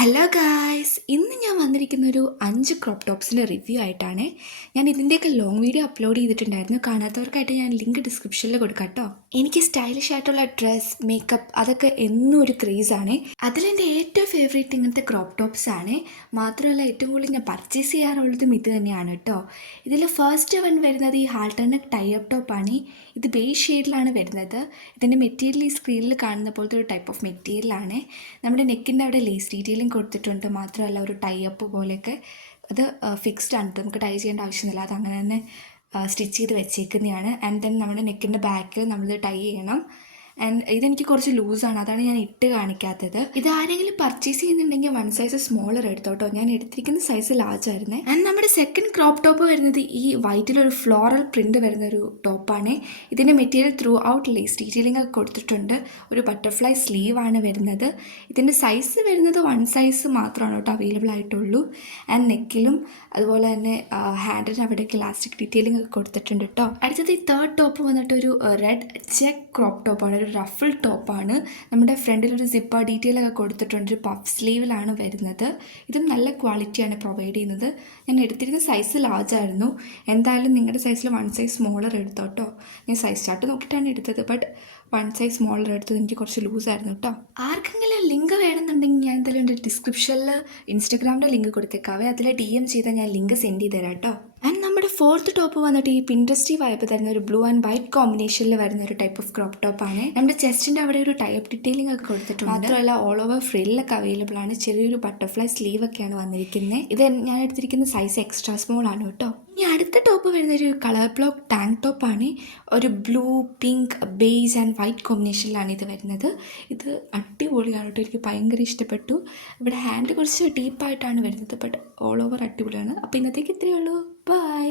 Hello guys, ഇന്ന് ഞാൻ വന്നിരിക്കുന്നൊരു 5 crop ടോപ്സിൻ്റെ review ആയിട്ടാണ്. ഞാൻ ഇതിൻ്റെയൊക്കെ ലോങ് വീഡിയോ അപ്ലോഡ് ചെയ്തിട്ടുണ്ടായിരുന്നു. കാണാത്തവർക്കായിട്ട് ഞാൻ ലിങ്ക് ഡിസ്ക്രിപ്ഷനിൽ കൊടുക്കാം കേട്ടോ. എനിക്ക് സ്റ്റൈലിഷ് ആയിട്ടുള്ള ഡ്രസ്സ്, മേക്കപ്പ് അതൊക്കെ എന്നും ഒരു ക്രേസാണ്. അതിലെൻ്റെ ഏറ്റവും ഫേവറേറ്റ് ഇങ്ങനത്തെ ക്രോപ്പ് ടോപ്സ് ആണ്. മാത്രമല്ല ഏറ്റവും കൂടുതൽ ഞാൻ പർച്ചേസ് ചെയ്യാറുള്ളതും ഇത് തന്നെയാണ് കേട്ടോ. ഇതിൽ ഫസ്റ്റ് വൺ വരുന്നത് ഈ ഹാൾട്ടറിൻ്റെ ടൈപ്പ് ടോപ്പാണ്. ഇത് ബേസ് ഷെയ്ഡിലാണ് വരുന്നത്. ഇതിൻ്റെ മെറ്റീരിയൽ ഈ സ്ക്രീനിൽ കാണുന്ന പോലത്തെ ഒരു ടൈപ്പ് ഓഫ് മെറ്റീരിയലാണ്. നമ്മുടെ നെക്കിൻ്റെ അവിടെ ലേസ് ഡീറ്റെയിലിംഗ് കൊടുത്തിട്ടുണ്ട്. മാത്രമല്ല ഒരു ടൈ അപ്പ് പോലെയൊക്കെ അത് ഫിക്സ്ഡ് ആണ്. നമുക്ക് ടൈ ചെയ്യേണ്ട ആവശ്യമൊന്നുമില്ല, അത് അങ്ങനെ തന്നെ സ്റ്റിച്ച് ചെയ്ത് വെച്ചേക്കുന്നതാണ്. ആൻഡ് ദെൻ നമ്മുടെ നെക്കിൻ്റെ ബാക്കിൽ നമ്മളിത് ടൈ ചെയ്യണം. ആൻഡ് ഇതെനിക്ക് കുറച്ച് ലൂസാണ്, അതാണ് ഞാൻ ഇട്ട് കാണിക്കാത്തത്. ഇത് ആരെങ്കിലും പർച്ചേസ് ചെയ്യുന്നുണ്ടെങ്കിൽ 1 സൈസ് സ്മോളർ എടുത്തോട്ടോ. ഞാൻ എടുത്തിരിക്കുന്ന സൈസ് ലാർജ് ആയിരുന്നേ. ആൻഡ് നമ്മുടെ സെക്കൻഡ് ക്രോപ്പ് ടോപ്പ് വരുന്നത് ഈ വൈറ്റിലൊരു ഫ്ലോറൽ പ്രിന്റ് വരുന്ന ഒരു ടോപ്പാണ്. ഇതിൻ്റെ material throughout lace detailing ഒക്കെ കൊടുത്തിട്ടുണ്ട്. ഒരു ബട്ടർഫ്ലൈ സ്ലീവ് ആണ് വരുന്നത്. ഇതിൻ്റെ സൈസ് വരുന്നത് 1 സൈസ് മാത്രമാണ് കേട്ടോ അവൈലബിൾ ആയിട്ടുള്ളൂ. ആൻഡ് നെക്കിലും അതുപോലെ തന്നെ ഹാൻഡിന് അവിടേക്ക് ഇലാസ്റ്റിക് ഡീറ്റെയിലിംഗ് ഒക്കെ കൊടുത്തിട്ടുണ്ട് കേട്ടോ. അടുത്തത് ഈ തേർഡ് ടോപ്പ് വന്നിട്ട് ഒരു റെഡ് ചെക്ക് ക്രോപ്പ് ടോപ്പാണ്. ഒരു റഫിൾ ടോപ്പാണ്. നമ്മുടെ ഫ്രണ്ടിലൊരു സിപ്പർ ഡീറ്റെയിൽ ഒക്കെ കൊടുത്തിട്ടുണ്ട്. ഒരു പഫ് സ്ലീവിലാണ് വരുന്നത്. ഇതും നല്ല ക്വാളിറ്റിയാണ് പ്രൊവൈഡ് ചെയ്യുന്നത്. ഞാൻ എടുത്തിരുന്ന സൈസ് ലാർജ് ആയിരുന്നു. എന്തായാലും നിങ്ങളുടെ സൈസിൽ 1 സൈസ് സ്മോളർ എടുത്തോട്ടോ. ഞാൻ സൈസ് ചാർട്ട് നോക്കിയിട്ടാണ് എടുത്തത്, ബട്ട് 1 സൈസ് സ്മോളർ എടുത്തത് എനിക്ക് കുറച്ച് ലൂസായിരുന്നു കേട്ടോ. ആർക്കെങ്കിലും ലിങ്ക് വേണമെന്നുണ്ടെങ്കിൽ ഞാൻ എന്തായാലും എൻ്റെ ഡിസ്ക്രിപ്ഷനിൽ ഇൻസ്റ്റഗ്രാമിൻ്റെ ലിങ്ക് കൊടുത്തേക്കാവേ. അതിൽ DM ചെയ്താൽ ഞാൻ ലിങ്ക് സെൻഡ് ചെയ്ത് തരാം കേട്ടോ. ആൻഡ് നമ്മുടെ ഫോർത്ത് ടോപ്പ് വന്നിട്ട് ഈ പിൻട്രസ്റ്റി വൈബ് തരുന്ന ഒരു ബ്ലൂ ആൻഡ് വൈറ്റ് കോമ്പിനേഷനിൽ വരുന്ന ഒരു ടൈപ്പ് ഓഫ് ക്രോപ്പ് ടോപ്പാണ്. നമ്മുടെ ചെസ്റ്റിൻ്റെ അവിടെ ഒരു ടൈപ്പ് ഡീറ്റെയിലിംഗ് ഒക്കെ കൊടുത്തിട്ടുണ്ട്. മാത്രമല്ല ഓൾ ഓവർ ഫ്രില്ലൊക്കെ അവൈലബിൾ ആണ്. ചെറിയൊരു ബട്ടർഫ്ലൈ സ്ലീവ് ഒക്കെയാണ് വന്നിരിക്കുന്നത്. ഇത് ഞാൻ എടുത്തിരിക്കുന്ന സൈസ് എക്സ്ട്രാ സ്മോൾ ആണ് കേട്ടോ. ഇനി അടുത്ത ടോപ്പ് വരുന്ന ഒരു കളർ ബ്ലോക്ക് ടാങ്ക് ടോപ്പാണ്. ഒരു blue, pink, beige and white കോമ്പിനേഷനിലാണ് ഇത് വരുന്നത്. ഇത് അടിപൊളിയാണ് കേട്ടോ, എനിക്ക് ഭയങ്കര ഇഷ്ടപ്പെട്ടു. ഇവിടെ ഹാൻഡ് കുറച്ച് ഡീപ്പായിട്ടാണ് വരുന്നത്, ബട്ട് ഓൾ ഓവർ അടിപൊളിയാണ്. അപ്പോൾ ഇന്നത്തേക്ക് ഇത്രയേ ഉള്ളൂ. ബൈ.